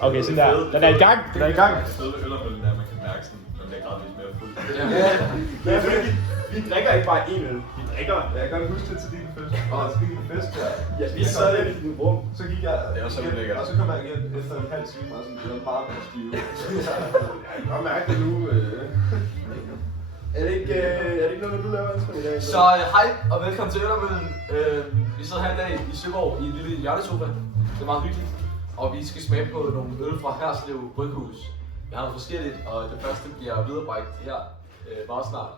Okay, sådan der. Den er i gang. Den er i gang. Fede øllermøllen der, man kan mærke sådan, når man bliver gradvist mere fuld. Ja, fordi vi drikker ikke bare én øl. Vi drikker. Jeg kan godt huske det til din fest. Så gik en fest der. Ja, vi sad lidt i din rum. Så gik jeg, Det er så ulækkert. og så kom jeg igen efter en halv time, og sådan, det var bare med stive. Jeg kan godt mærke det nu. Er det ikke noget, du laver, Ansgar, i dag? Så hej og velkommen til Øllermøllen. Vi sidder her i dag i Søborg i en lille hjertesofa. Det er meget hyggeligt. Og vi skal smage på nogle øl fra Herslev Bryghus. Jeg har noget forskelligt, og det første bliver viderebragt her meget snart.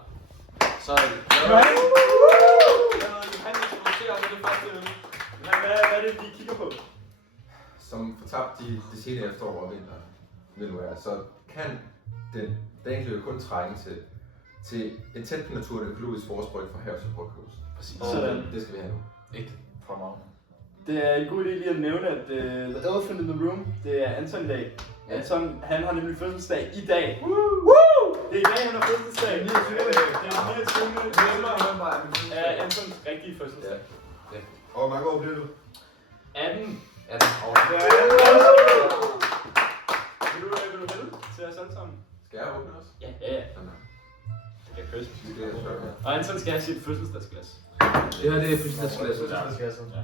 Så Johan introducerer med det første øl. Hvad er det, vi kigger på? Som fortabt det sene efterår og vinter, vil nu være, så kan den enkelte kun trænge til et tæt på naturen økologisk forårsbryg fra Herslev Bryghus. Præcis. Sådan. Det skal vi have nu. Ikke. Fremragende. Det er en god idé lige at nævne, at The Elephant in the Room, det er Anton i dag. Anton, han har nemlig fødselsdag i dag. Det er i dag, han har fødselsdag. Det er 29. november er Antons rigtige fødselsdag. Og hvor mange år bliver du? 18. 18 år. Vil du hælde til os alle sammen? Skal jeg åbne også? Ja. Det er Christmas, det er jeg. Og Anton skal have sit fødselsdagsglas. Det her det er fødselsdagsglasset. Ja.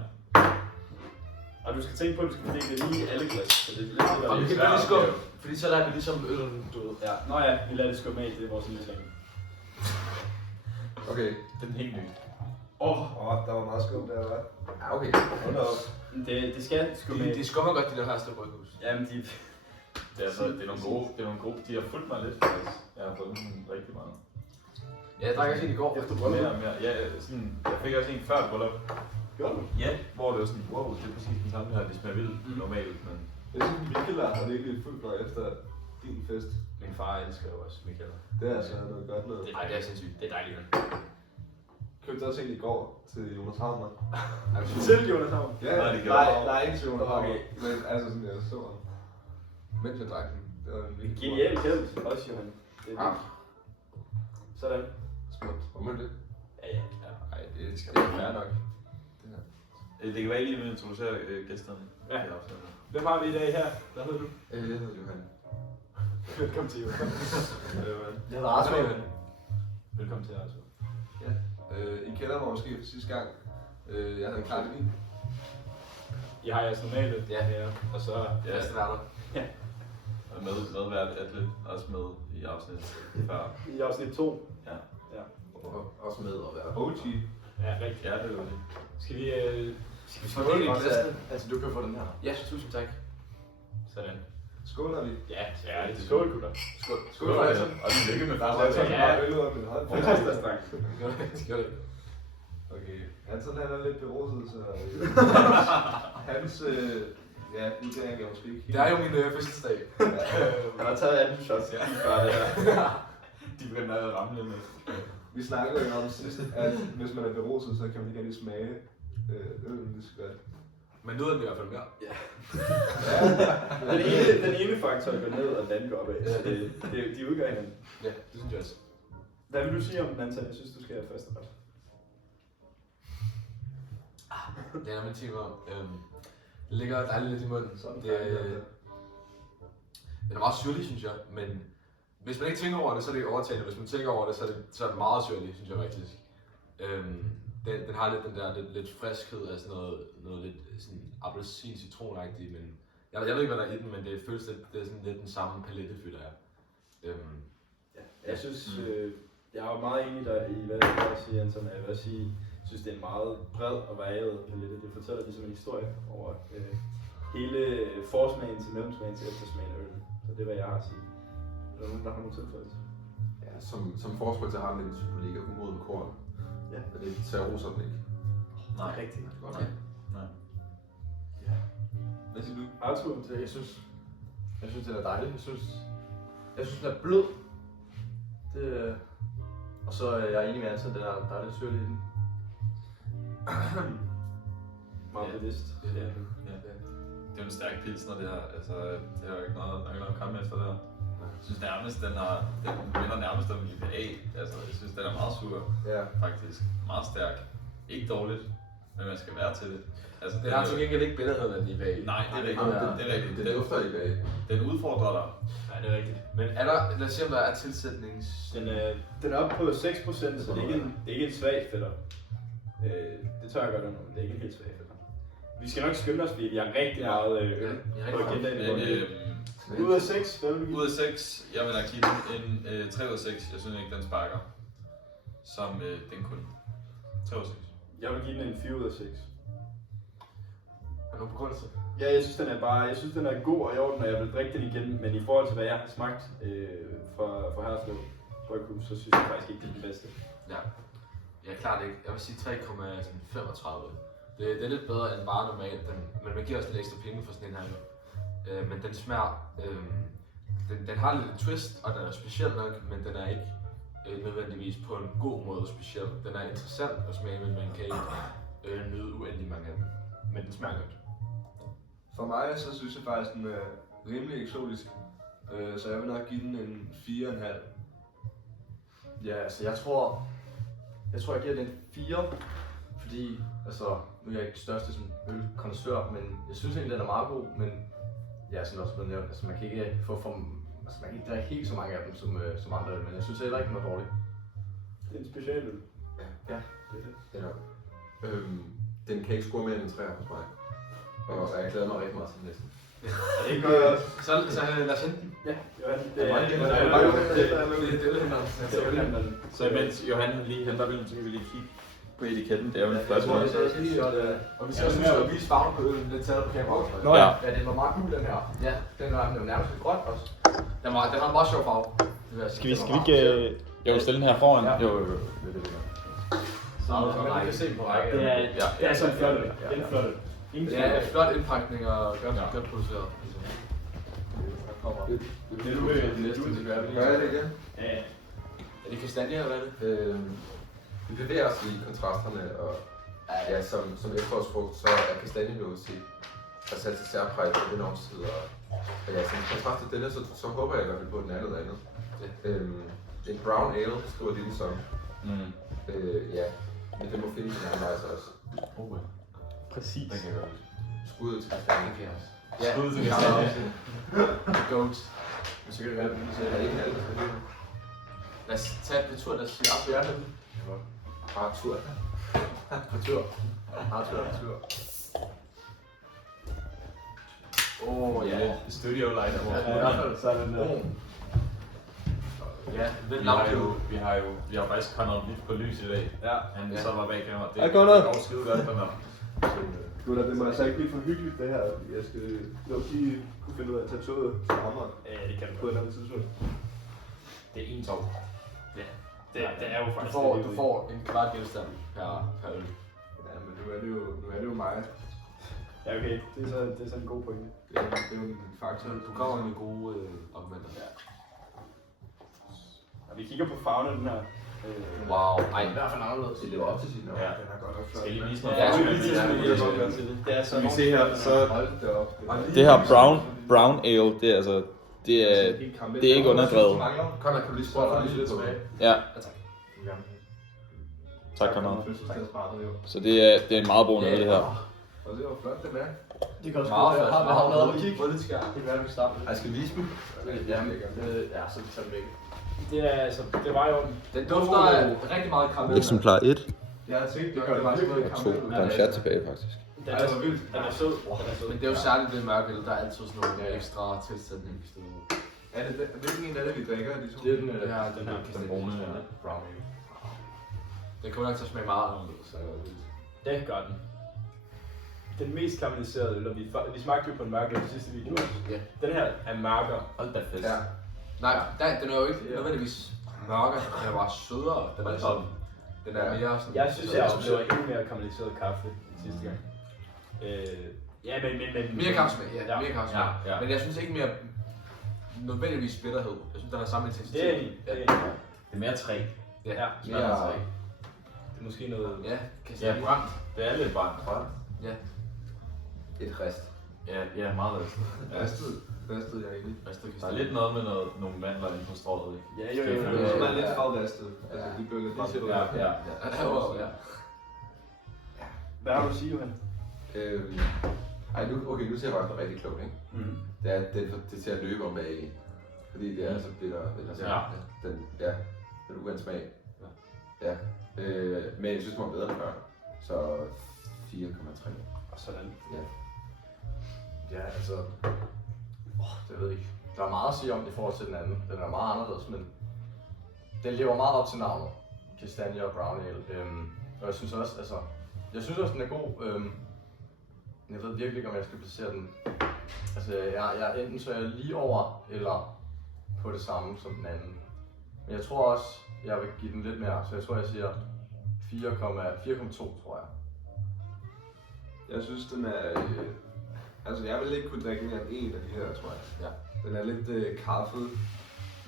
Og du skal tænke på, at du skal fordele det lige i alle glas. Så det er lidt Og vi kan lige skubbe, fordi så lader vi ligesom øllen døde. Ja, nå ja, vi lader det skubbe med i, det er vores lille ting. Okay. Den er helt ny. Der var meget skum der, hva'? Ja, okay. Hold da op. Det skal skubbe med. De skummer godt, de der Herslev Bryghus. Jamen, de... Det er, altså, det er nogle gode, de har fulgt mig lidt faktisk. Jeg har fået dem rigtig meget. Ja, jeg drak også en i går. Efter Mere bryllup. og mere. Ja, sådan, jeg fik også en før bryllup. Gjorde du? Ja, hvor det var sådan, wow, det er præcis den samme her, det smager vildt normalt, men Jeg synes, Michael har virkelig fulgt dig efter din fest. min far elsker jo også Michael. Det er altså noget godt noget. Ej, det er sindssygt. Det er dejligt. Købte også en i går til Jonas Havner. Selv Jonas Havn. Ja, Nej, det gjorde jeg. nej, ikke til Jonas Havner. Okay. Men altså sådan, jeg så ham. Mens jeg drak den. Det var en virkelig Genial kendt, også Johan. Det er Ah. det. Sådan. Smukt. Må man det? Ja. Nej, det skal være fair nok. Det kan være, I lige vil introducere gæsterne. Ja. Hvem har vi i dag her? Hvad hedder du? Jeg hedder Johan. Velkommen til Johan. Jeg hedder Arthur. Velkommen til Arthur. I kender mig måske fra sidste gang. Jeg hedder Karl Levin. I har jeres normale. Ja. Og så... Ja, Næste værter. og medvært Atle, også med i afsnittet før. I afsnit 2. Ja. Og også med at være. OG. Ja, rigtigt. Ja, det er jo det. Skal vi Fordele også glasene. Altså, du kan få den her. Ja, tusind tak. Sådan. Skål, har vi. Ja, det er skål, gutter. Skål. Skål for Atle. Og lykke med Jeg tager far. så Ja. meget øl ud af min hånd. Fødselsdagsdreng. Skål. Okay. Hansen han er lidt beruset, så hans udgæring er måske ikke helt... Det er jo min fødselsdag. Han har taget 18 shots, ja. Før det her. De begynder at ramle med. Vi snakkede jo om sidst, at hvis man er beruset, så kan man ikke rigtig smage øllen lige så godt. Men nu er den i hvert fald mere. Den ene faktor går ned, og den anden går opad. Så de udgør hinanden. Ja, det synes jeg også. Hvad vil du sige om den, Anton? Jeg synes, du skal have første ret. Det er en ting om. Det ligger dejligt lidt i munden. Den er meget syrlig, synes jeg, men hvis man ikke tænker over det, så er det ikke overtagende. Hvis man tænker over det, så er det meget syrlig, synes jeg faktisk. Den har lidt den der lidt friskhed af sådan noget lidt sådan appelsin citronagtigt, men jeg ved ikke, hvad der er i den, men det føles lidt, det er sådan lidt den samme palette, føler jeg. Jeg synes, jeg er meget enig der i, hvad du vil sige, Anton. Jeg vil også sige, jeg synes, det er en meget bred og varieret palette. Det fortæller ligesom en historie over hele forsmagen til mellemsmagen til eftersmagen af øllen. Så det er, hvad jeg har at sige. Er der nogen, der har nogle tilføjelser? Ja, som forskel til har den lidt symbolik af humor med korn. Ja. Men det tager den ikke. Nej. Rigtigt. Godt. Okay. Nej. Hvad siger du? Arthur, Jeg synes, den er dejlig. Jeg synes, den er blød. Og så er jeg enig med Anton, der er lidt syrlig i den. meget bevidst. Det er jo en stærk pilsner, det her. Altså, det har jo ikke noget at komme efter der. Jeg synes nærmest, den minder nærmest om IPA. Altså, jeg synes, den er meget sur, Ja. faktisk. Meget stærk. Ikke dårligt, men man skal være til det. Altså, Det har til gengæld ikke bitterheden af IPA. Nej, det er rigtigt. Det er rigtigt. Det dufter ikke af. Den udfordrer dig. Ja, det er rigtigt. Men er der, lad os se om der er tilsætnings... Den er oppe på 6%, så det er ikke en svag fætter. Det tør jeg godt om, men det er ikke en helt svag fætter. Vi skal nok skynde os, fordi vi har rigtig meget øl på agendaen. Ud af 6, hvad vil du give? Ud af 6, jeg vil have givet den en 3 ud af 6. Jeg synes ikke, den sparker, som den kunne. 3 ud af 6. Jeg vil give den en 4 ud af 6. Er du på grund til? Ja, jeg synes den er god og i orden, og jeg vil drikke den igen, men i forhold til hvad jeg har smagt fra Herslev Bryghus, så synes jeg faktisk ikke, det er den bedste. Ja. Jeg klarer det ikke. Jeg vil sige 3,35. Det er lidt bedre end bare normalt, men man giver også lidt ekstra penge for sådan en her. Men den smager, den har lidt twist, og den er speciel nok, men den er ikke nødvendigvis på en god måde speciel. Den er interessant at smage, men man kan ikke nyde uendelig mange af dem. Men den smager godt. For mig så synes jeg faktisk, den er rimelig eksotisk. Så jeg vil nok give den en 4,5. Ja, altså jeg tror jeg giver den 4, fordi altså, nu er jeg ikke største sådan ølkondensør, men jeg synes egentlig, den er meget god, men ja, som også blevet nævnt, altså man kan ikke man kan ikke drikke helt så mange af dem som andre øl, men jeg synes heller ikke, den er dårlig. Det er en special øl. Ja. Ja. Den kan ikke score mere end en 3 hos mig. Og jeg glæder mig rigtig meget til den næste. Så lad os hente den. Ja, Så imens Johan lige henter øllen, så kan vi lige kigge på etiketten. Det er jo en flot øl. Og vi skal også huske at vise farven på øllen, lidt taget på kamera. Nå ja. Ja, den var meget cool, den her. Ja. Den var nærmest lidt grøn også. Den har en meget sjov farve. Skal vi ikke... Jeg vil stille den her foran. Ja. Jo. Så man kan se på række. Det er sådan en flot øl. Det er en flot øl. Ja, flot indpakning og godt produceret. Det er nu det næste, det gør vi. Gør jeg det igen? Ja. Er det kastanje eller hvad er det? Vi bevæger os i kontrasterne, og ja, som efterårsfrugt, så er kastanjenåse har sat sig særpræg på den årstid, og ja, som kontrast til denne, så håber jeg i hvert fald på den andet eller andet. En brown ale skriver de den som. Ja, men det må finde den anden vej så også. Præcis. Den kan jeg godt. Skuddet til kastanje. Ja, Skud til kastanje. Goat. Så kan det være, at vi Det er ikke alt, der skal det. Lad os tage på tur, lad os sige Arthur. Arthur. Arthur. Ja, studio light er vores. Ja, i hvert fald så er den der. Ja, Vi har faktisk kommet lidt på lys i dag. Ja. Han så var bag kamera. Ja, godt nok. Det går skide godt, den her. Gutter, det må altså ikke blive for hyggeligt det her. Jeg skal nok lige kunne finde ud af at tage toget til Amager Ja, det kan du på et andet tidspunkt. Det er en tog. Det er jo faktisk Du får en kvart genstand per øl. Ja, men nu er det jo mig. Ja, okay. Det er så en god pointe. Det er jo en faktor. Du kommer med gode argumenter. Og vi kigger på farven af den her. Wow. Ej, i hvert fald anderledes. Det lever op til sit navn. Ja. Den er godt nok flot. Skal I lige vise Ja, noget? jeg vil lige til det. Det er så Skal vi se her, så Hold det op. det her brown ale, det er altså det er ikke underdrevet. Conor, kan du lige spørge lidt tilbage. Ja, Ja, tak. tak Conor. Fødselsdagsbarnet jo. Så det er en meget brun øl det her. Og det var flot, den er. Det kan også Meget godt være. flot. Har noget at kigge. Hvor lidt skal jeg? Det kan være, vi kan starte med. Jeg skal vise dem. Ja, så tager vi væk. Det er altså, det var jo Den dufter af rigtig meget karamel. Eksemplar 1. Jeg har tænkt, det var sådan noget i karamel. Der er en chat tilbage faktisk. den er så vildt. Den er sød. Men det er jo særligt det mørke øl, der er altid sådan nogle ekstra tilsætning i stedet. Er det hvilken en af det, vi drikker? De to? Det er den, Ja, den her Den brune, ja. brown ale. Den kommer nok til at smage meget anderledes. Det gør den. Den mest karamelliserede øl, og vi smagte jo på en mørk øl i sidste video også. Ja. Den her er mørkere. Hold da fest. Ja. Nej, den er jo ikke nødvendigvis mørkere, den er bare sødere. Den er sådan, den er mere sådan... Jeg synes, jeg oplever endnu mere karamelliseret kaffe end sidste gang. Ja, men... Mere kaffesmag, ja. Mere kaffesmag. Ja. Men jeg synes ikke mere nødvendigvis bitterhed. Jeg synes, den har samme intensitet. Det er de. Ja. Det er mere træ. Ja. Ja. Smager af træ. Det er måske noget... Ja, Ja, brændt. Det er lidt brændt. Ja. Et rest. Ja, meget ristet. Ristet jeg egentlig. Der er lidt noget med nogle mandler inde på strået, ikke? Ja, Det er lidt farvet ristet. Altså, de blev lidt Ja. Ja. Hvad har du at sige, Johan? Nu ser jeg faktisk noget rigtig klogt, ikke? Mm. Det er, det til at løbe om bag. Fordi det er så bitter, den uens smag. Ja. Men jeg synes, det var bedre end før. Så 4,3. Og sådan. Ja. Ja, altså... det ved jeg ikke. Der er meget at sige om det i forhold til den anden. Den er meget anderledes, men... Den lever meget op til navnet. Kastanje og Brown Ale. Og jeg synes også, altså... Jeg synes også, den er god. Jeg ved virkelig ikke, om jeg skal placere den. Altså, jeg enten så er jeg lige over, eller på det samme som den anden. Men jeg tror også, jeg vil give den lidt mere. Så jeg tror, jeg siger 4,2, tror jeg. Jeg synes, den er... altså, jeg vil ikke kunne drikke mere end en af de her, tror jeg. Ja. Den er lidt kaffet,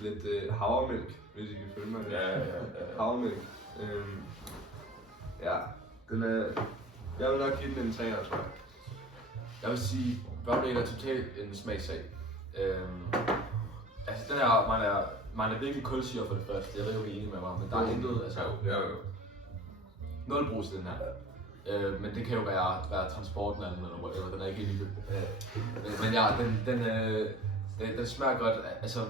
lidt havremælk, hvis I kan følge mig. Ja. Havremælk. Ja, den er... Jeg vil nok give den en 3'er, tror jeg. Jeg vil sige, Brown Ale er totalt en smagssag. Altså den her, man er virkelig kulsyre for det første. Jeg ved jo, I er enige med mig, men der er intet, altså... Jo. Nul brug til den her. Men det kan jo være transporten af den, eller whatever, den er ikke helt men ja, den smager godt, altså...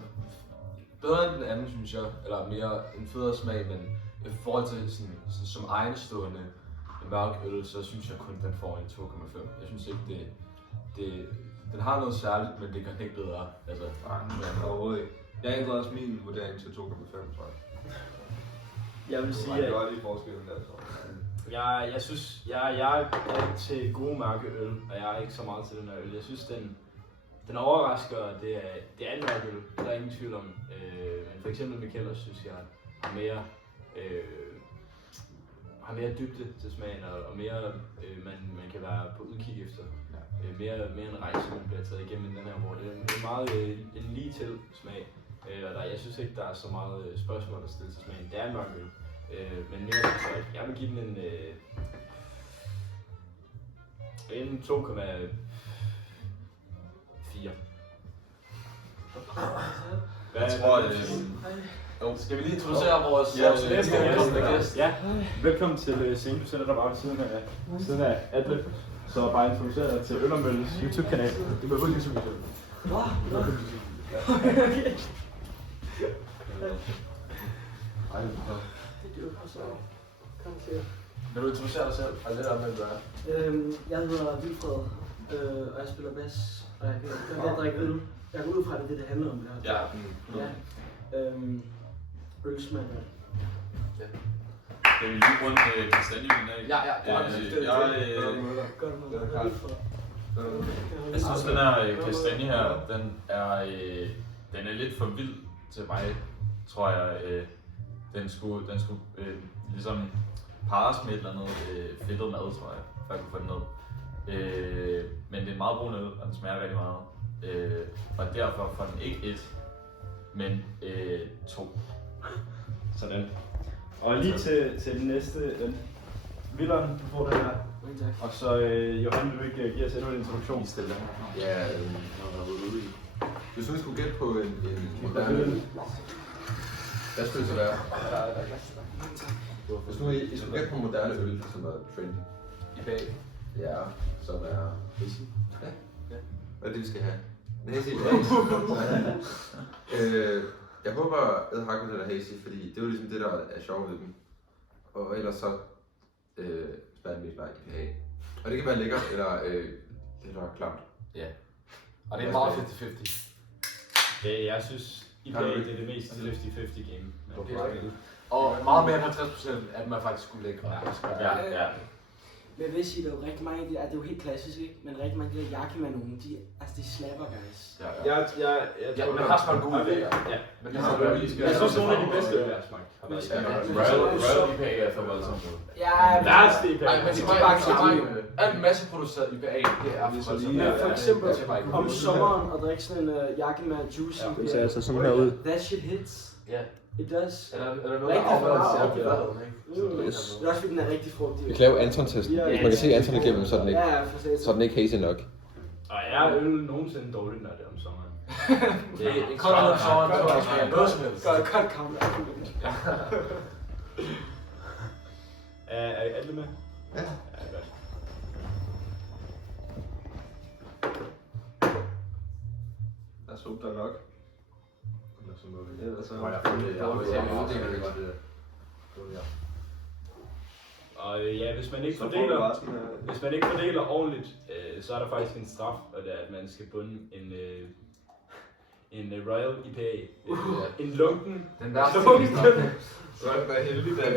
Bedre end den anden, synes jeg, eller mere en federe smag, men i forhold til sådan som egenstående mørk øl, så synes jeg kun, den får en 2,5. Jeg synes ikke, den har noget særligt, men det gør den ikke bedre. Altså, Overhovedet ikke. Jeg ændrede også min vurdering til 2,5, tror jeg. Jeg vil sige, at... at godt i forskellen der, så. jeg synes, jeg er til gode mørke øl, og jeg er ikke så meget til den her øl. Jeg synes, den overrasker, det er en mørke øl, der er ingen tvivl om. Men for eksempel Mikkeller synes jeg har mere dybde til smagen, og mere man kan være på udkig efter. Mere en rejse, man bliver taget igennem den her, hvor det er en meget en lige til smag. Og jeg synes ikke, der er så meget spørgsmål at stille til smagen. Det er en mørk øl. Men mere synes jeg vil give den en 2,4. Jeg tror, skal vi lige introducere vores gæst? Ja, velkommen til scenen. Du sætter dig bare ved siden af Adle. Så bare introducere dig til Øllermølles YouTube-kanal. Det må virkelig sige det. Vil du introducere dig selv? Og lidt om, hvem du er? Jeg hedder Vilfred, og jeg spiller bas, og jeg kan drikke øl. Jeg går ud fra det handler om det her. Ja. Ølsmag. Det er lige rundt med kastanjevind af. Ja. Jeg synes, den her kastanje her, den er lidt for vild til mig, tror jeg. Den skulle ligesom parres med et eller andet fedtet mad, tror jeg, for at kunne få den ned. Men det er en meget brun øl, og den smager rigtig meget. Og derfor får den ikke 1, men 2. Sådan. Og lige til den næste, Willeren, du får den her. Og så Johan, vil du ikke give os endnu en introduktion? I stille. Ja, hvis du skulle gætte på en moderne øl, hvad skulle det så være? Hvis nu I skulle gætte på en moderne øl, som er trendy. I bag. Ja, som er hazy. Ja. Hvad er det, vi skal have? En hazy. Jeg håber, at Hakken den er hazy, fordi det er jo ligesom det, der er sjovt ved dem. Og ellers så smager den mest bare IPA. Og det kan være lækkert, eller lidt klamt. Ja. Og det er meget 50-50. Jeg synes, IPA det er det mest 50-50 game. Og meget mere end 50% af dem er faktisk skulle lækkere. Ja. Men jeg vil sige, at der er jo rigtig mange af de, det er jo helt klassisk, ikke? Men rigtig mange af de der Yakima-nogen, de slapper, guys. Jeg men har smagt gode idéer. Ja. Men det har været lige Jeg synes, nogle af de bedste øl, jeg har smagt. Royal IPA er for voldsomt. Ja, Last IPA. Ej, men det er bare klamme. Alt masseproduceret IPA, det er for voldsomt. For eksempel om sommeren og drikke sådan en Yakima Juicy. Det ser altså sådan her ud. That shit hits. Ja. It does. Eller noget, der Rigtig afholder farve. Det er også fordi den er rigtig frugtig. Vi kan lave Anton-testen. Hvis man kan se Anton igennem, så er den ikke hazy nok. Og er øl nogensinde dårligt, når det er om sommeren? Det er en kold om sommeren, så er noget som helst. Godt kamp. Er alle med? Ja. Godt. Lad os håbe, der er nok. Eller så må vi... Ellers så... Må jeg få det? Jeg må uddeler det godt. Og ja, hvis man ikke Så får du fordeler, resten af... hvis man ikke fordeler ordentligt, så er der faktisk en straf, og det er, at man skal bunde en Royal IPA. En lunken. Den værste lunken. Så er det da heldigt, at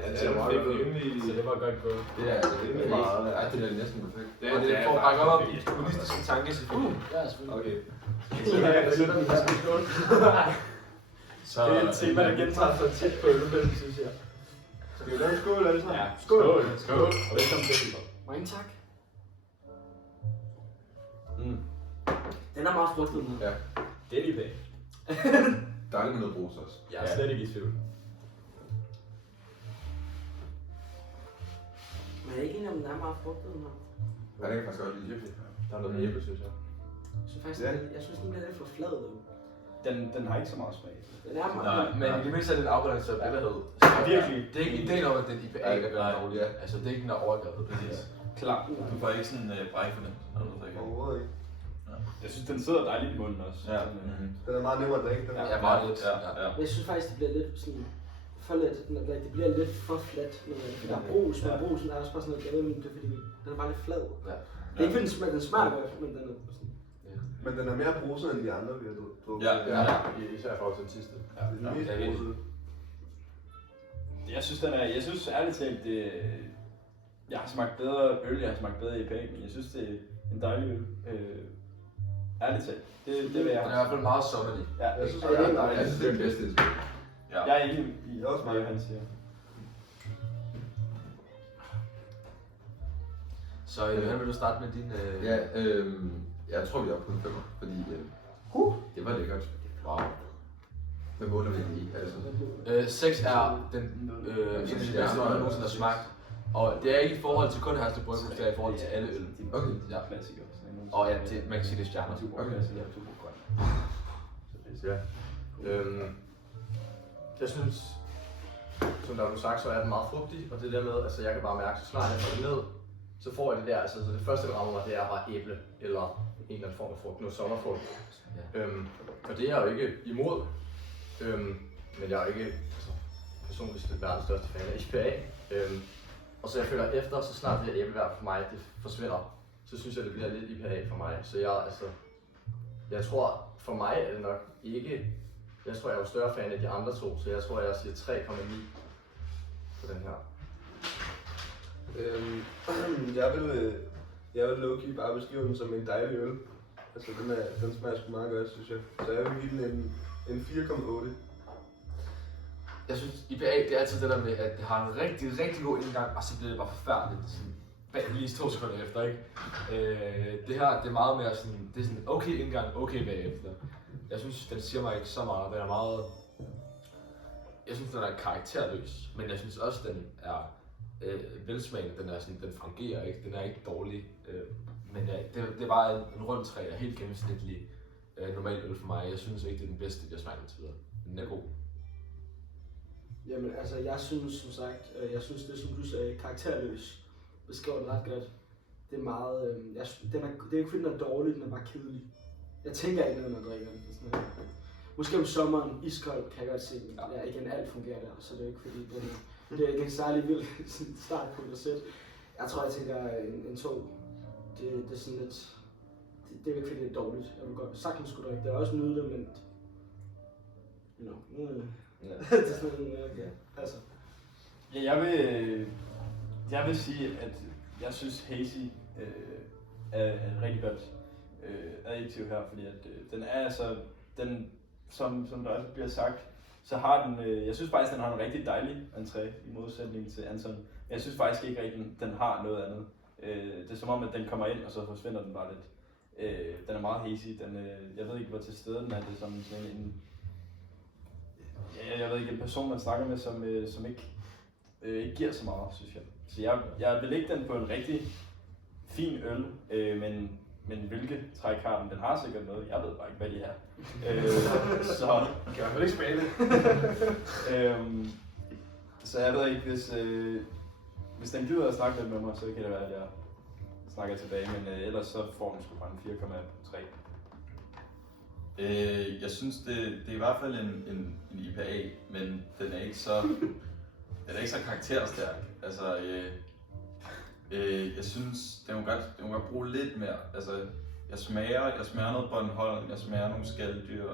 Anton fik rimelig... Så det var godt gået. Det er altså rimelig meget. Ja, det er næsten perfekt. Og det er for at bakke op i kommunistiske tanke, selvfølgelig. Ja, selvfølgelig. Okay. Ja, så sætter vi her. Skål. Så, Det er et tema, der gentager sig tit på ølbælgen, synes jeg. Skal vi lave en skål alle sammen? Ja, skål. Skål. Og velkommen til. Mange tak. Mm. Den er meget frugtet nu. Ja. Det er lige pænt. Dejligt med noget brus også. Jeg er slet ikke i tvivl. Men jeg er ikke enig om, den er meget frugtet nu. Ja, det kan jeg faktisk godt lide. Der er noget æble, synes jeg. Så faktisk, jeg synes, den bliver lidt for flad nu. Den har ikke så meget smag. Den er meget... Nej, Men i det mindste er det en afbalanceret billede. Virkelig. Det er ikke ideen om, at den IPA der gør Nej, den dårlig. ja. Altså, det er ikke den der overgrebet. Præcis. Klar. Du får ikke sådan en bræk for den, når du drikker. Overhovedet ikke. Jeg synes, den sidder dejligt i munden også. Ja. Sådan, Den er meget nemmere at drikke, den her. Ja, meget lidt. Ja. Men jeg synes faktisk, det bliver lidt sådan... For let. Det bliver lidt for fladt. Der er brus, men brusen er også bare sådan noget gavet, men det er fordi, den er bare lidt flad. Ja. Det er ikke fordi, den smager godt, men den er sådan... Men den er mere bruset end de andre, vi har drukket. Ja. Især i forhold til den sidste. Det er den mest Ja, det er brusede. Jeg synes ærligt talt, jeg har smagt bedre øl, jeg har smagt bedre IPA, men jeg synes, det er en dejlig øl. Ærligt talt. Det vil jeg Den er i hvert fald meget sommerlig. Ja, Jeg synes, Ja, det det er er dejligt. Jeg synes, det er den bedste indspil. Ja. jeg er enig i Det er også det, mig. han siger. Så Johan, vil du starte med din... Ja, jeg tror, vi er oppe på en 5'er, fordi det var lækkert. Wow. Hvad måler vi det i? Altså, 6 er den en af de bedste, jeg nogensinde har smagt. Og det er ikke i forhold til kun Herste Bryghus, det er i forhold til alle øl. Okay. Ja. Klassikere. Og ja, det, man kan sige, det er stjerner. Okay. Ja. Jeg synes, som der blev sagt, så er den meget frugtig, og det der med, altså jeg kan bare mærke, så snart jeg får det ned, så får jeg det der, altså så det første, der rammer mig, det er bare æble, eller en eller anden form af frugt, noget sommerfrugt. Ja. Og det er jeg jo ikke imod, men jeg er jo ikke altså, personligt verdens største fan af IPA. Og så jeg føler efter, så snart det her æbleværk for mig, det forsvinder, så synes jeg, det bliver lidt IPA for mig. Så jeg tror, for mig er det nok ikke, jeg tror, jeg er jo større fan af de andre to, så jeg tror, jeg siger 3,9 på den her. Jeg vil low-key bare beskrive den som en dejlig øl. Altså den smager sgu meget godt, synes jeg. Så jeg vil give den en 4,8. Jeg synes, IPA, det er altid det der med, at det har en rigtig, rigtig god indgang, og så bliver det bare forfærdeligt. Sådan, lige 2 sekunder efter, ikke? Det her, det er meget mere sådan, det er sådan okay indgang, okay bagefter. Jeg synes, den siger mig ikke så meget, den er meget... Jeg synes, den er karakterløs, men jeg synes også, den er velsmagende, den er sådan, den fungerer ikke, den er ikke dårlig. Men ja, det er bare en rund træ, og helt gennemsnitlig normal øl for mig. Jeg synes ikke, det er den bedste, jeg smager indtil videre. Den er god. Jamen altså, jeg synes som sagt, det som du sagde, karakterløs, beskriver det ret godt. Det er meget, det er ikke fordi den er dårlig, den er bare kedelig. Jeg tænker ikke, når jeg drikker den. Sådan noget. Måske om sommeren, iskold, kan jeg godt se den. Ja, igen, alt fungerer der, så det er ikke fordi, det er ikke en særlig vild startpunkt at sætte. Jeg tror, jeg tænker en 2. Det er sådan lidt, det er ikke fordi, det er dårligt. Jeg vil godt sagtens skulle drikke det. Jeg er også nyde det, men det er sådan, altså. Ja, jeg vil sige, at jeg synes hazy er et rigtig godt adjektiv her, fordi at den er altså, som der også bliver sagt, så har den, jeg synes faktisk, den har en rigtig dejlig entré i modsætning til Anton. Jeg synes faktisk ikke rigtig, den har noget andet. Det er som om, at den kommer ind, og så forsvinder den bare lidt. Den er meget hazy, jeg ved ikke, hvor til stede den er, det er som sådan en jeg ved ikke, en person, man snakker med, som ikke giver så meget, synes jeg. Så jeg vil lægge den på en rigtig fin øl, men hvilke træk har den? Den har sikkert noget, jeg ved bare ikke, hvad de er. Så Kan jeg ikke smage det? så jeg ved ikke, hvis den gider at snakke lidt med mig, så kan det være, at jeg snakker tilbage, men ellers så får den sgu bare en 4,3. Jeg synes, det er i hvert fald en IPA, men den er ikke så karakterstærk. Altså, jeg synes, den må godt bruge lidt mere. Altså, jeg smager noget Bornholm, jeg smager nogle skalddyr,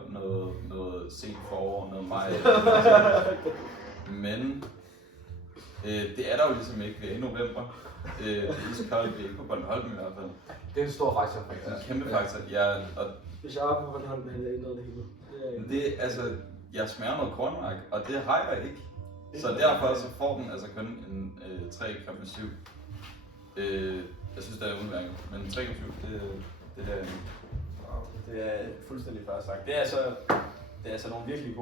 noget sent forår, noget maj. Men det er der jo ligesom ikke. Vi er i november. Det er iskoldt, vi er ikke på Bornholm i hvert fald. Det er en stor faktor, faktisk. Det er en kæmpe faktor. Ja, og Hvis jeg var på Bornholm, havde jeg ændret det hele. jeg smager noget kornmark, og det har jeg ikke. Så derfor så får den altså kun en 3,7. Jeg synes, det er udmærket, men 3,7, Det er fuldstændig fair sagt. Det er altså nogle virkelig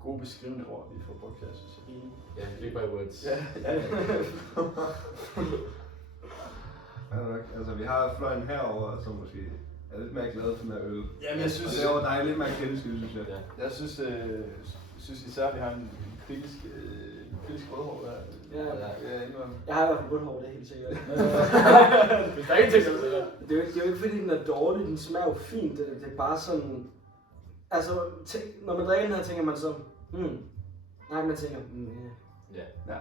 gode beskrivende ord, vi får brugt her, synes jeg. Ja, live by words. Ja. Ja, nok. Altså, vi har fløjen herover, som måske er lidt mere glad for mere øl. Jamen, jeg synes... Og derovre, der er lidt mere kritiske, synes jeg. Ja. Jeg synes især, at vi har en kritisk rødhår der. Jeg har i hvert fald rødhår, det er helt sikkert. Hvis der er ingenting, så er det sikkert. Det er jo ikke fordi, den er dårlig, den smager jo fint. Det er bare sådan... Altså, når man drikker den her, tænker man så... Nej, man tænker... Ja.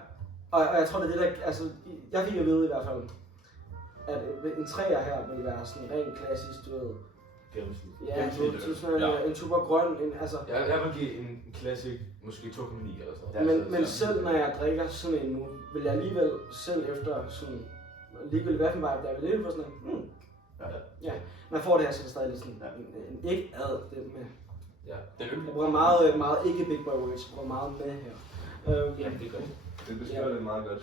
Og jeg tror, det er det der... Altså, jeg fik at vide i hvert fald, at en træer her vil være sådan rent klassisk, du ved... Gennemsnit. Ja, sådan en super grøn, altså... Jeg vil give en classic, måske 2,9 eller sådan noget. Men selv når jeg drikker sådan en nu, vil jeg alligevel selv efter sådan... Ligegyldigt hvad for en vibe, der vil alligevel få sådan en... Ja. Når jeg får det her, så er det stadig lidt sådan en ikke-ad, det med... Ja, det er jo Jeg bruger meget ikke big boy words, jeg bruger meget med her. ja, det er godt. Det beskriver det meget godt.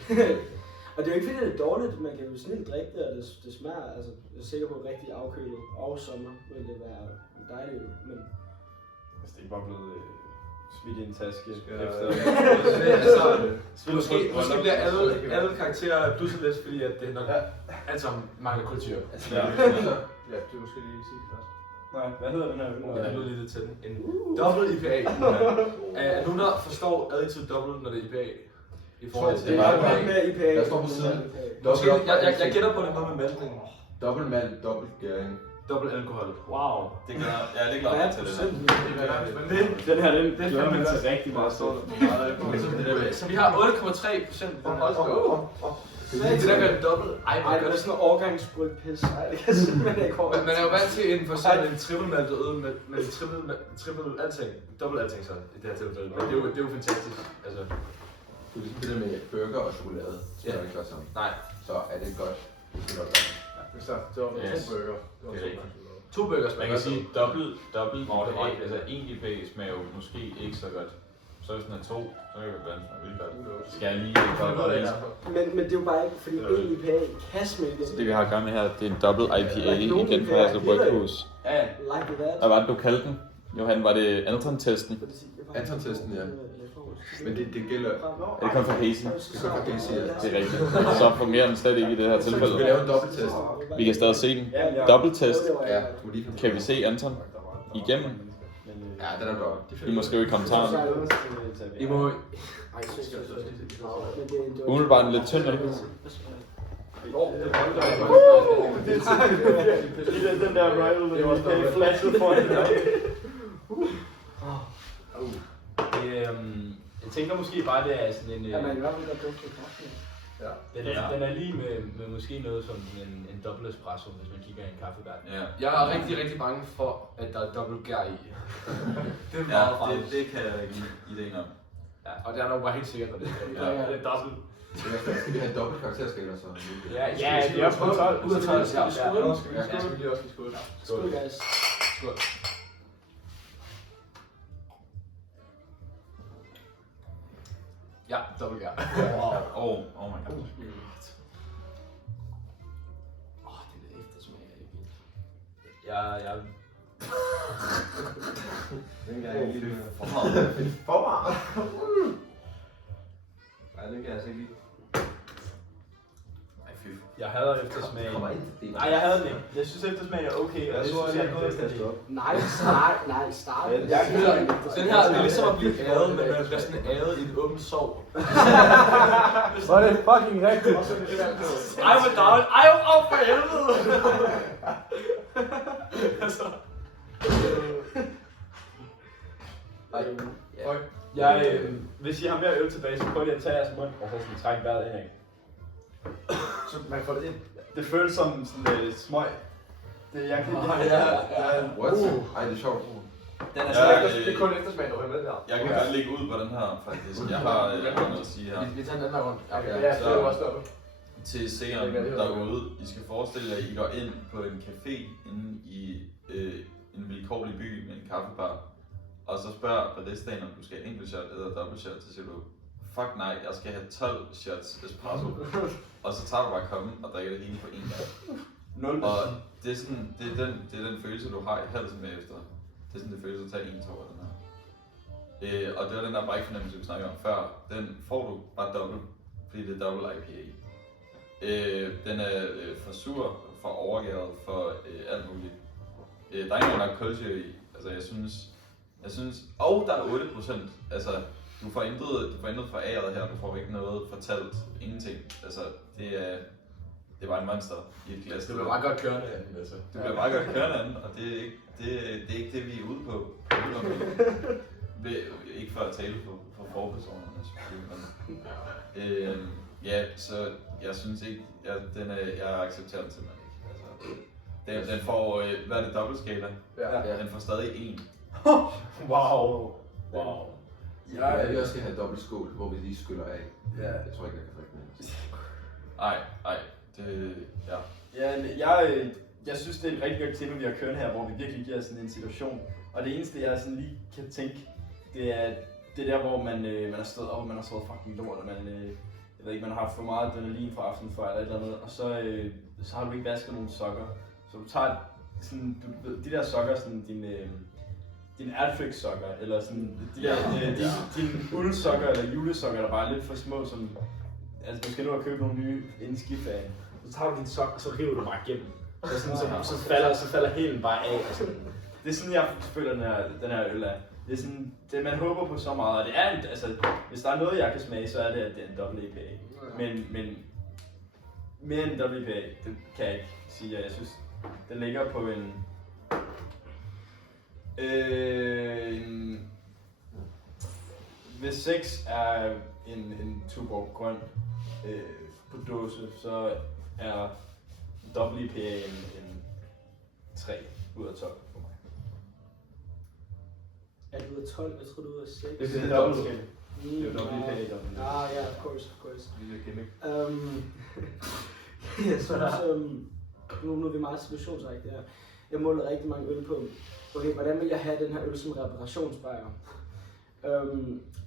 Og det er jo ikke fordi, det er dårligt, man kan jo snilt drikke det, og det smager, altså jeg er sikker på rigtig afkølet, og sommer vil det være dejligt, men... Altså, det er ikke bare blevet smidt i en taske Måske bliver alle karakterer plusset lidt, fordi at det nok alt sammen mangler kultur. Ja. Ja, det måske lige sige først. Nej, hvad hedder den her øl? Jeg lyder lidt til den. En dobbelt IPA. Er nogen, der forstår adjektiv dobbelt, når det er IPA? I forhold til Det er bare med IPA. Der står på siden. Måske, jeg gætter på det noget med maltningen. Dobbelt malt, dobbelt gæring. Dobbelt alkohol. Wow. det glæder jeg mig til det der. Den her, den glæder mig til rigtig meget stort. Så vi har 8,3% på Holsgaard. Det der gør dobbelt. Ej, det er sådan noget årgangsbrygpis. Ej, det kan simpelthen ikke holde. Man er jo vant til en for eksempel en trippelmaltet øl med trippel alting. Dobbelt alting så, i det her tilfælde. Men det er jo fantastisk. Altså. Det er ligesom det der med burger og chokolade, som er ikke sammen. Nej. Så er det godt. Det er godt. Det var Yes. 2 burger. Det er rigtigt. 2 burgers. Man kan sige dobbelt IPA, altså en IPA smager jo måske ikke så godt. Så hvis den er 2, så kan det være vildt godt. Skal jeg lige Men det er jo bare ikke, fordi en IPA kan smage det. Så det vi har gang med her, det er en dobbelt IPA igen fra Hasle Bryghus. Ja, Like that. Hvad var det, du kaldte den? Johan, var det Anton-testen? Anton-testen, ja. Men det gælder... Er det kun for Hazy? Det kan godt sige, ja. Det er rigtigt. Så fungerer den slet ikke i det her Så vi tilfælde. laver en dobbelttest. Vi kan stadig se den. Dobbelttest. Ja, du må lige Kan vi se Anton igennem? Ja, den er dobbelt. I må skrive i kommentarerne. I må... Umiddelbart en lidt tynd øl. det er den der rival, der var flashet for den. Jeg tænker måske bare, det er sådan en... Ja, men i hvert fald godt dufte kaffe. Den er lige med måske noget som en dobbelt espresso, hvis man kigger i en kaffeverden. Ja. Jeg er rigtig, rigtig bange for, at der er dobbelt gær i. Det er Ja, meget farligt. det kan jeg ikke idéen om. Ja, og det er nok bare helt sikkert, når det er Ja, det er dobbelt. Skal vi have dobbelt karakterskala så? Ja, det er også på 12. Ud af 12, ja. Skal vi lige også lige skåle? Skål, guys. Skål. Ja, dobbelt gær. Oh my god. Det der eftersmag er ikke vildt. Jeg Den kan jeg ikke lide. For meget. Nej, den kan jeg altså ikke lide. Jeg hader eftersmagen. Kommer ind til det. Nej, jeg hader den ikke. Jeg synes eftersmagen er okay, og Jeg det tror, synes jeg jeg er er noget noget efter det. Nej, start. Jeg gider ikke. Den her, det er ligesom at blive adet, men man bliver sådan adet i et åbent sov. Hvor er det fucking rigtigt. Ej, hvor dårligt. Ej, for helvede! Hvis I har mere øl tilbage, så prøv lige at tage jeres mund, og så skal I trække vejret indad. Så man får det ind. Det føles som sådan smøg. Det jeg kan What? Ej, det er sjovt. Den er Ja, så Det er kun eftersmagen, der ryger med der. Jeg kan godt lægge ud på den her, faktisk. Jeg har noget at sige her. Vi tager den anden vej rundt. Ja, det er jo også dobbelt. Til seeren derude, I skal forestille jer, at I går ind på en café inde i en vilkårlig by med en kaffebar, og så spørger baristaen, om du skal have enkelt shot eller dobbelt shot, så siger du, fuck nej, jeg skal have 12 shots espresso, og så tager du bare kommen og drikker det hele på én gang. 0. Og det er, sådan, det er den følelse, du har i halsen bagefter. Det er sådan, det føles at tage en tår af den her. Og det var den der brækfornemmelse, vi snakkede om før. Den får du bare dobbelt, fordi det er dobbelt IPA. Den er for sur, for overgæret, for alt muligt. Der er ikke engang kulsyre i. Altså jeg synes, og der er 8%. Altså du får intet fra æret her, du får ikke noget fortalt, ingenting. Altså det er bare en monster i et glas. Det bliver bare godt kørende af den, altså. Det bliver bare godt kørende af den, og det er ikke det, vi er ude på. Ikke for at tale for forpersonerne, selvfølgelig, men ja, så jeg synes ikke, jeg accepterer den simpelthen ikke. Altså, den får, hvad er det, dobbeltskala? Ja. Den får stadig 1. Wow. Ja, vi også skal have dobbelt skål, hvor vi lige skyller af. Ja. Jeg tror ikke, jeg kan drikke mere. Ej, det, ja. Ja, jeg synes, det er et rigtig godt tema, vi har kørt her, hvor vi virkelig giver sådan en situation. Og det eneste, jeg sådan lige kan tænke, det er der, hvor man har stået op, og man har sovet fucking lort, og jeg ved ikke, man har haft for meget adrenalin fra aftenen før, eller et eller andet, og så har du ikke vasket nogen sokker. Så du tager sådan, de der sokker, sådan dine Airfix-sokker, eller sådan dine uldsokker eller julesokker, der bare er lidt for små, som, altså du skal nu at købe nogle nye inden skiferien. Så tager du din sok, og så river du bare igennem. Så falder hælen bare af. Altså. Det er sådan, jeg føler, den her øl er. Det er sådan, man håber på så meget, og det er altså, hvis der er noget, jeg kan smage, så er det, at det er en dobbelt IPA. Men mere end dobbelt IPA, det kan jeg ikke sige, jeg synes, den ligger på en hvis 6 er en Tuborg grøn på dåse, så er dobbelt IPA en 3 ud af 12 for mig. Er du ud af 12? Jeg tror du er ud af 6. Det er dobbelt skala. Det er dobbelt IPA. Ja, of course. Lille gimmick. Jeg synes, nu er vi meget situationsagtige her. Jeg måler rigtig mange øl på. Okay, hvordan vil jeg have den her øl som reparationsbajer?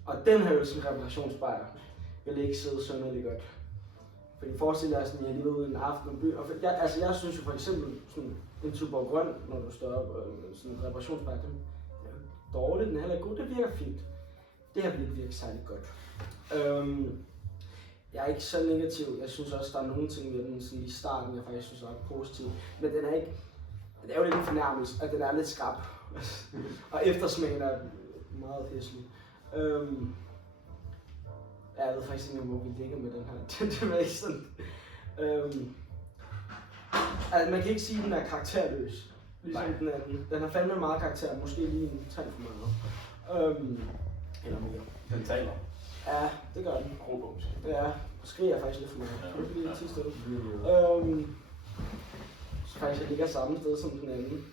Og den her øl som reparationsbajer vil ikke sidde synderligt godt. Fordi forestil dig sådan, at jeg lige var ude en aften og by. Og jeg synes jo for eksempel sådan en Tuborg grøn, når du står op og sådan en reparationsbajer, den er jo dårlig, den er heller ikke god, det virker fint. Det her vil ikke virke særlig godt. Jeg er ikke så negativ. Jeg synes også, der er nogle ting ved den sådan i starten, jeg faktisk synes er positiv. Men den er ikke. Det er jo lidt en fornærmelse, at den er lidt skarp. Og eftersmagen er meget hæslig. Jeg ved faktisk ikke, hvor vi ligger med den her. Det var ikke sådan. Altså, man kan ikke sige, at den er karakterløs. Ligesom den anden. Den har fandme meget karakter. Måske lige en tand for meget. Eller mere. Den taler. Ja, det gør den. Råber måske. Ja, skriger faktisk lidt for meget. Det bliver lidt sidste så faktisk jeg ligger samme sted som den anden.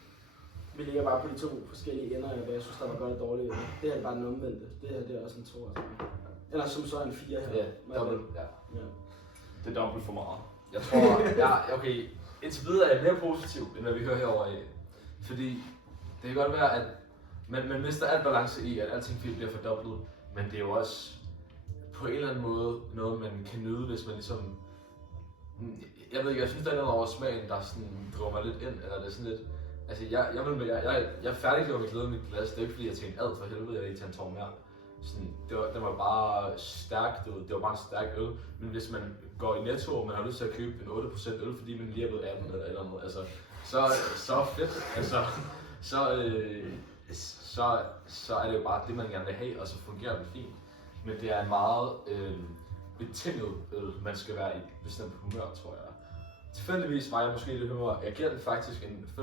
Vi ligger bare på de 2 forskellige ender af, hvad jeg synes, der var godt og dårligt. Det her er bare den omvendte. Det her det er også en 2. Eller som så en 4 her. Ja, dobbelt. Ja. Det er dobbelt for meget. Jeg tror, okay, indtil videre er jeg mere positiv, end hvad vi hører herovre af. Fordi det kan godt være, at man mister alt balance i, at alting bliver fordoblet. Men det er jo også på en eller anden måde noget, man kan nyde, hvis man ligesom. Jeg ved ikke, jeg synes, der er noget over smagen, der sådan driver mig lidt ind, eller det er sådan lidt. Altså, jeg færdiggjorde mit glæde med mit glas. Det er ikke fordi, jeg tænkte, for helvede, jeg vil ikke tage en tår mere. Sådan, den var bare stærk, det var bare en stærk øl. Men hvis man går i Netto, og man har lyst til at købe en 8% øl, fordi man lige er blevet 18 eller noget, altså, så fedt. Altså, så er det jo bare det, man gerne vil have, og så fungerer det fint. Men det er en meget betinget øl, man skal være i bestemt humør, tror jeg. Tilfældigvis var jeg måske lidt humør. Jeg giver den faktisk en 5,9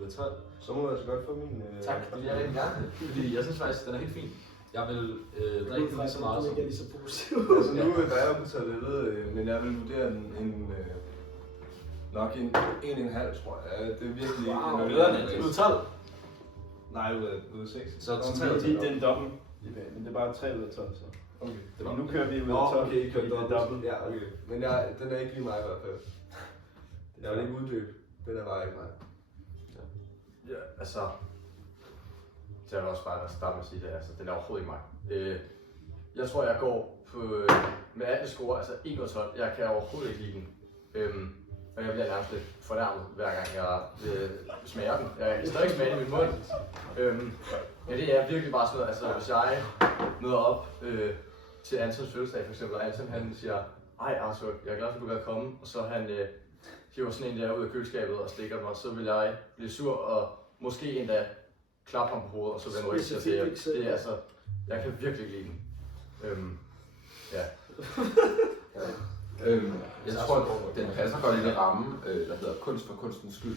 ud af 12. Så må jeg altså godt få min... Tak, det vil jeg rigtig gerne. Fordi jeg synes faktisk, den er helt fin. Jeg vil drikke den lige så meget som... som... Jeg er lige så positiv. Altså nu var jeg på toilettet, men jeg vil vurdere den nok en 1,5, tror jeg. Det er virkelig ikke... Wow. Bedre end Ud af 12? Nej, ud af 6. Så Det tre ud er af lige 12. den dobbelt, men det er bare 3 ud af 12, så. Okay. Det var Nu kører vi ud Nå, af 12. okay, I kører Det er dobbelt. Ja, okay. Men den er ikke lige mig i hvert fald. Jeg vil ikke uddybe. Den er bare ikke mig. Ja, altså... Så jeg vil også bare starte med at sige det, altså den er overhovedet ikke mig. Jeg tror, jeg går på, med alle score, altså 1 og 12. Jeg kan overhovedet ikke lide den. Og jeg bliver nærmest lidt fornærmet, hver gang jeg smager den. Jeg kan stadig smage den i min mund. Men det er virkelig bare sådan noget, altså hvis jeg møder op til Antons fødselsdag for eksempel, og Anton han siger, ej Arthur, jeg er glad for, at du kan komme, og så han hiver sådan en der ud af køleskabet og stikker mig, så vil jeg blive sur og måske endda klappe ham på hovedet, og så vende ryggen til at sige, det er altså, jeg kan virkelig lide den. Ja. Jeg tror, den passer godt i det ramme, der hedder kunst for kunstens skyld.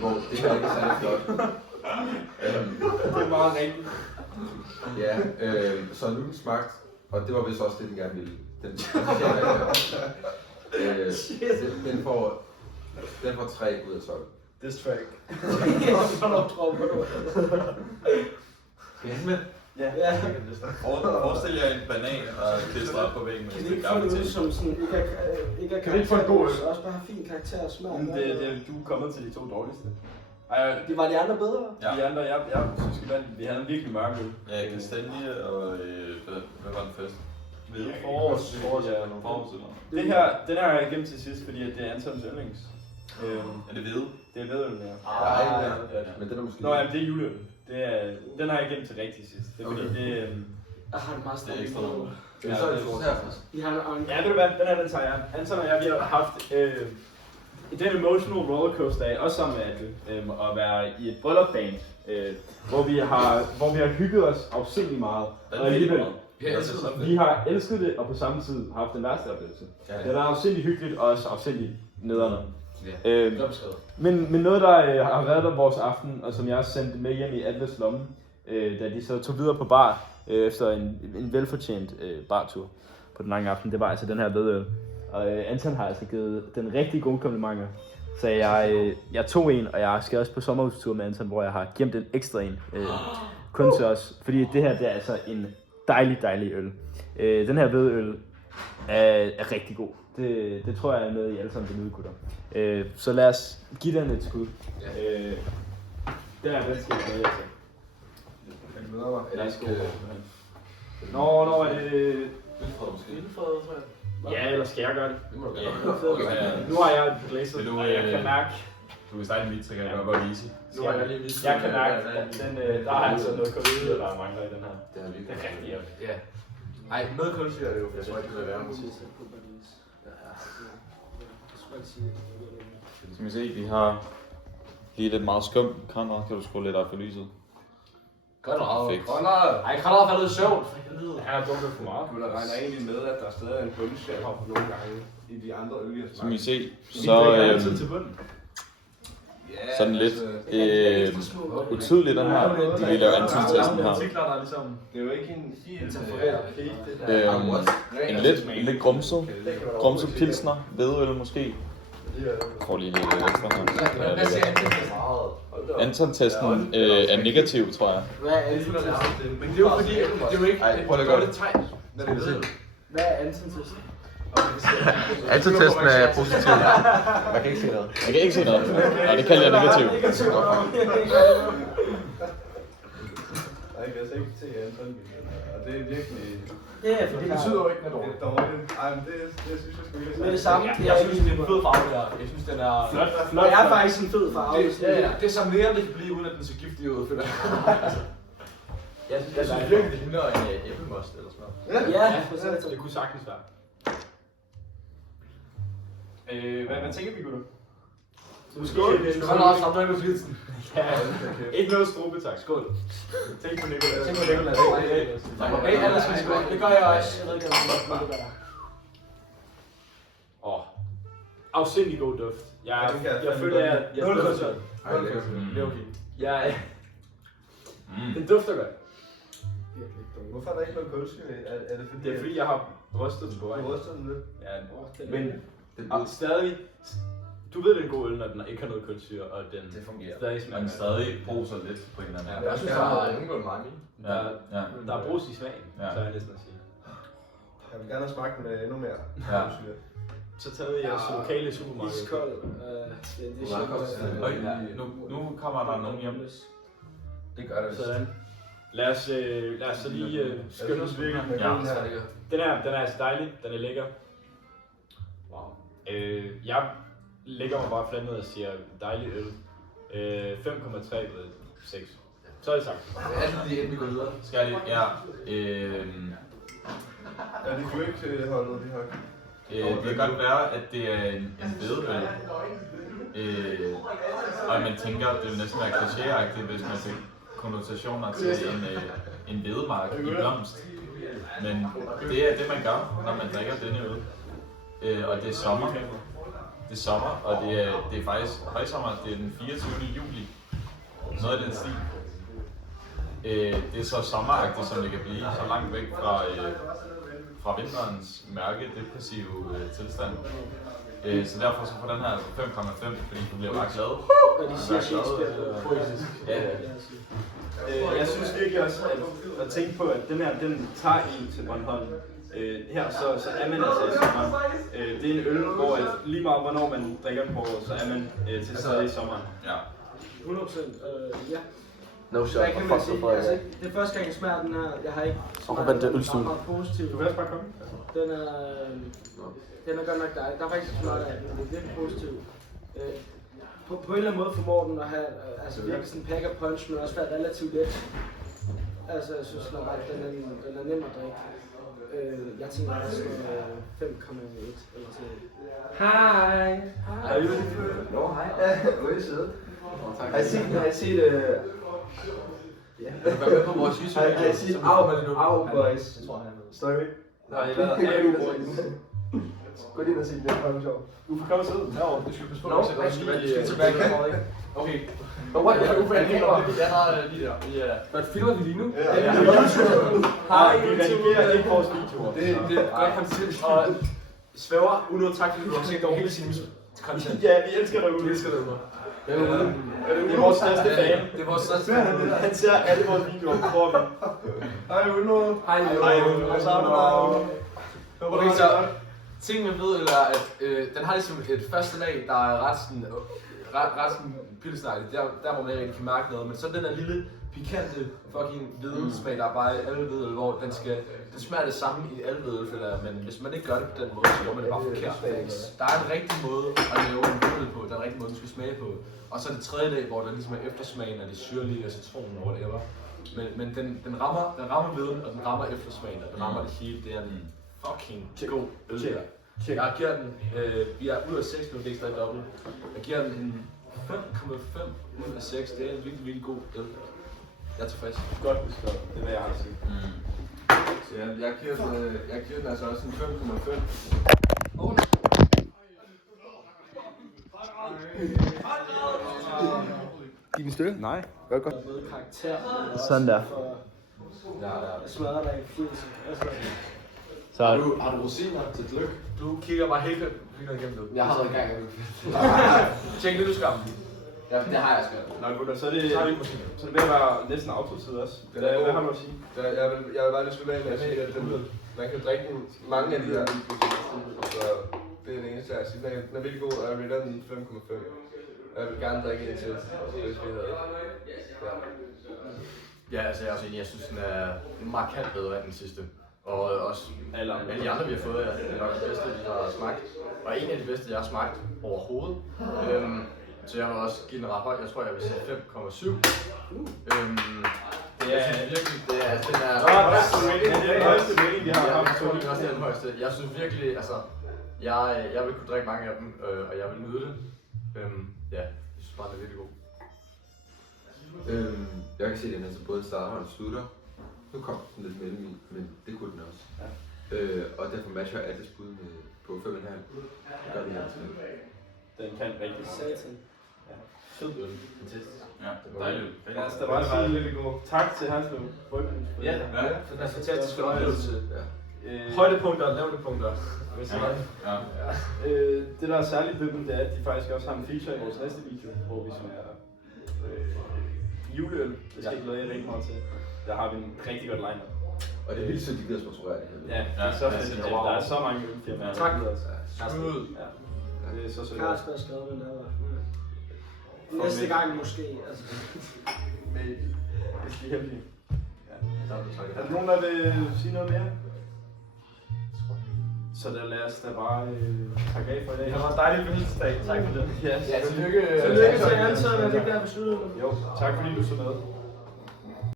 Hvor det her ikke er særlig flot. Det er meget rigtigt. Ja, så nu den smagt, og det var vist også det, den gerne ville. Den får 3 ud af 12. This track. Ja. Forestil jer en banan og klistret op på væggen med Kan et vi stykke ikke få det ud gaffel som sådan, ikke Kan vi ikke få en god øl? karakter, også bare have fin karakter og smag? Du er kommet til de 2 dårligste. Ej, Det var de andre bedre? Ja. de andre, jeg synes, vi havde en virkelig mørk øl. Ja, kastanje og hvad var den første? Forårs, Det her, den her har jeg gemt til sidst, fordi at det er Antons yndlings. Er det hvide? Det er vedøl, ja. Nej, men den er måske... Nå, jamen, det er juleøl. Den har jeg gemt til rigtig sidst. Det er fordi, det... Jeg har det meget Det er stærkt. ekstra noget. Ja, så er det her. I har en Ja, ved du hvad? Den her, den tager jeg. Anton og jeg, vi har haft den emotional rollercoaster af, også sammen med Adel, at være i et bryllupband, hvor vi har hygget os afsindig meget. Og alligevel, vi har elsket det, og på samme tid haft den værste oplevelse. Det har været afsindig hyggeligt, og også afsindig nederne. Men noget, der har været der vores aften, og som jeg også sendte med hjem i Atlas lomme, da de så tog videre på bar, efter en velfortjent bartur på den lange aften, det var altså den her vedøl. Og Anton har altså givet den rigtig gode komplimenter. Så jeg tog en, og jeg skal også på sommerhustur med Anton, hvor jeg har gemt en ekstra en. Kun til os, fordi det her det er altså en dejlig øl. Den her vedøl er rigtig god. Det tror jeg er noget, I alle sammen vil nyde, gutter. Så lad os give den et skud. Der er rigtig godt med, altså. Jeg glæder mig. Lad os gå. Nå, er det... Vildfred, tror jeg. Ja, eller skal jeg gøre det? Det må du gerne. Nu har jeg blæset, Vil du, og jeg kan mærke... Du kan starte mit, så kan jeg godt være easy. Nu har jeg lige vist... Jeg kan mærke, at der er altså noget kolde, der mangler i den her. Det er Det virkelig. er rigtig ærgerligt. Ja. Ej, noget kulsyre er det jo. Jeg tror ikke, det vil være. Skal vi se, vi har lige lidt meget skum. Conrad, kan du skrue lidt op for lyset? Conrad. Perfekt. Ej, Conrad er faldet i søvn. For helvede. Han har drukket for meget. Du der regner egentlig med, at der stadig er en bundskab på nogle gange i de andre øl, jeg Skal vi smager. se, Så så altid til bunden. Ja, sådan lidt utydeligt den her. Vi laver antitesten her. Artikler, der er ligesom... Det er jo ikke en helt... En lidt grumset pilsner, hvedøl måske. Jeg får lige lidt ekstra her. Hvad siger Anton-testen er negativ, tror jeg. Hvad er Anton-testen? Men det er jo fordi, det er jo ikke Ej, prøv lige at gøre et tegn. Når det er ved. Hvad er Anton-testen? Anton-testen er positiv. Man kan ikke se noget. Jeg kan ikke se noget. Nej, det kalder jeg negativ. Jeg kan altså ikke se Anton, og det er virkelig... Ja, for det betyder jo ikke noget. Det er dårligt. Ej, men det synes jeg sgu ikke. Med det samme. Jeg synes, det er en fed farve der. Jeg synes, den er... Det er faktisk en fed farve. Det er så mere, det kan blive, uden at den ser giftig ud, føler jeg. Jeg synes virkelig, det ligner en æblemost eller sådan noget. Ja, Det kunne sagtens være. Hvad tænker vi, gutter? Skål. Conrad også ramt med flitsen. Ja, ikke noget strube, tak. Skål. Tænk på Nicolás. Tænk på Nicolás. Hey, ellers skal vi skål. Det gør jeg også. Jeg ved ikke, om det er. afsindig god duft. Jeg den kan jeg føler, fandme at jeg Nul dufter. kulsyre. Ej, lækkert. Det er okay. Mm. Den dufter godt. Hvorfor er der ikke noget kulsyre i? Er det fordi, Det er fordi, jeg har rystet den på vej. du ryster den lidt? Ja, men Det og stadig, du ved, det er en god øl, når den ikke har noget kulsyre, og den Det fungerer. stadig Og smager den godt. stadig bruser lidt på en eller anden måde. Jeg synes, der er indgået meget min. Der er brus i smagen, Ja. så er jeg næsten at sige. Jeg vil gerne have smagt med endnu mere Ja. kulsyre. Så taget i jeres lokale supermarked. Iskold. Det er Meget godt. sjældent. Øj, nu kommer der nogen hjem. Det gør det. Sådan. Lad os så lige skynde os videre. Ja. Den er altså dejlig, den er lækker. Wow. Jeg lægger mig bare fladt ned og siger dejlig øl. 5,3 ud af 6. Så er det sagt. Inden vi går videre. Skal jeg lige? Ja. Er det Gløk-holdet, de har? Det kan godt være, at det er en hvedeøl. Og man tænker, at det vil næsten være klichéagtigt, hvis man fik konnotationer til en hvedemark i blomst. Men det er det, man gør, når man drikker denne øl. Og det er sommer. Det er sommer, og det er faktisk højsommer. Det er den 24. juli. Noget af den stil. Det er så sommeragtigt, som det kan blive. Så langt væk fra vinterens mørke, depressive tilstand. Så derfor så får den her 5,5, fordi du bliver bare glad. Og de siger Shakespeare poetisk. Ja. Jeg synes virkelig også at tænke på, at den her, den tager en til Bornholm. Her så er man altså i sommeren. Det er en øl, hvor at lige meget hvornår man drikker den på, så er man til stede i sommeren. Ja. 100%. Ja. No shot. Hvad kan man sige? Altså, det er første gang, jeg smager den her. Jeg har ikke smaget den meget positivt. Du vil også bare komme? Den er godt nok dejlig. Der er faktisk ikke så meget af den, men det er virkelig positivt. På en eller anden måde formår den at have virkelig sådan pack og punch, men også være relativt let. Altså, jeg synes nok, at den er nem at drikke. Jeg tænker også 5,1 eller sådan noget. Hej! Hej! Nå, hej. Hvor er I siddet? Har I set Vær med på vores YouTube. Har I set Au Boys story? Nej, hvad er du, boys? Gå ind og se den, det er fucking sjovt. Du får komme og sidde derovre. Du skal passe på, Nå, at du skal tilbage i kameraet, ikke? Okay. What? Jeg har lige der. Ja. Hvad filmer vi lige nu? Ja. Hej, vi redigerer ikke vores videoer. Det er godt koncept. Og svæver, unødigt tak, fordi du har set over hele sin content. Ja, vi elsker dig, Ulle. Vi elsker dig, Ulle. Det er vores største fan. Det er vores største fan. Han ser alle vores videoer, tror vi. Hej Ulle. Hej, Ulle. Jeg savner dig. Okay, så ting man ved, eller at den har ligesom et første lag, der er ret sådan pilsnejligt, der hvor man ikke rigtig kan mærke noget, men så den der lille pikante fucking hvedesmag, der er bare i alle hvedøl, hvor den smager det samme i alle hvedøl, føler jeg, men hvis man ikke gør det på den måde, så gør man det bare forkert. Der er en rigtig måde at lave en hvedøl på, der er en rigtig måde, den skal smage på, og så er det tredje lag, hvor der ligesom er eftersmagen af det syrlige og citronen og whatever. Men den rammer hvedøl, og den rammer eftersmagen, og den rammer det hele, det er en fucking god øl. Jeg giver den, vi er ud af 6, nu er det ikke stadig dobbelt. Jeg giver den en 5,5 ud af 6, det er en virkelig, virkelig god øl. Jeg er tilfreds. Godt beskrevet, det er hvad jeg har at sige. Så jeg giver den altså også en 5,5. Giv den støtte? Nej. Godt. Med karakter. Sådan der. Jeg smadrer dig i flyet. Altså, Så Har du rosiner til gløk? Du kigger bare helt igennem det. Jeg har været i gang med Tjek lidt, du skam. Ja, det har jeg skrevet. Nå gutter, så er det ved at være næsten autotid også. Hvad har du at sige? Jeg vil bare lige slutte af med at sige, at man kan drikke mange af de her. Så det er det eneste, jeg siger. Den er virkelig god, og jeg vil den 5,5. Jeg vil gerne drikke en til, hvis vi havde. Ja, altså jeg er også enig. Jeg synes, den er markant bedre end den sidste. Og også alle de andre, vi har fået, er nok det bedste, vi har smagt. Og en af de bedste, jeg har smagt overhovedet. Så jeg vil også give den ret højt. Jeg tror, jeg vil sige 5,7. Det er virkelig, den er den højeste rating, vi har haft. Det er også den højeste. Jeg synes virkelig, altså, jeg vil kunne drikke mange af dem, og jeg vil nyde det. Ja, jeg synes bare, den er virkelig god. Jeg kan se, at den altså både starter og slutter. Nu kom den lidt mellem i, men det kunne den også. Og derfor matcher Atlas bud på 5,5. Det gør vi altså. Den kan rigtig Satan. fed øl. Fantastisk. Ja, dejligt. Ja, så der var sige tak til Hanslev Bryggen. Ja, det er en fantastisk oplevelse. Højdepunkter og lavdepunkter. Ja. Det der er særligt ved dem, det er, at de faktisk også har en feature i vores næste video, hvor vi smager juleøl. Det skal jeg glæde jer rigtig meget til. Der har vi en rigtig godt line-up. Og det er vildt, så de gider sponsorere det. Ja, det er så fedt. Der er så mange ølfirmaer. Tak. Skud. Ja. Det er så sødt. Kasper har skrevet den der. Næste gang måske. Altså. Hvis de er heldige. Ja. Er der nogen, der vil sige noget mere? Så lad os da bare takke af for i dag. Det var en dejlig fødselsdag. Tak for det. Ja, tillykke. Tillykke til Anton, og det der besluttet. Jo, tak fordi du så med.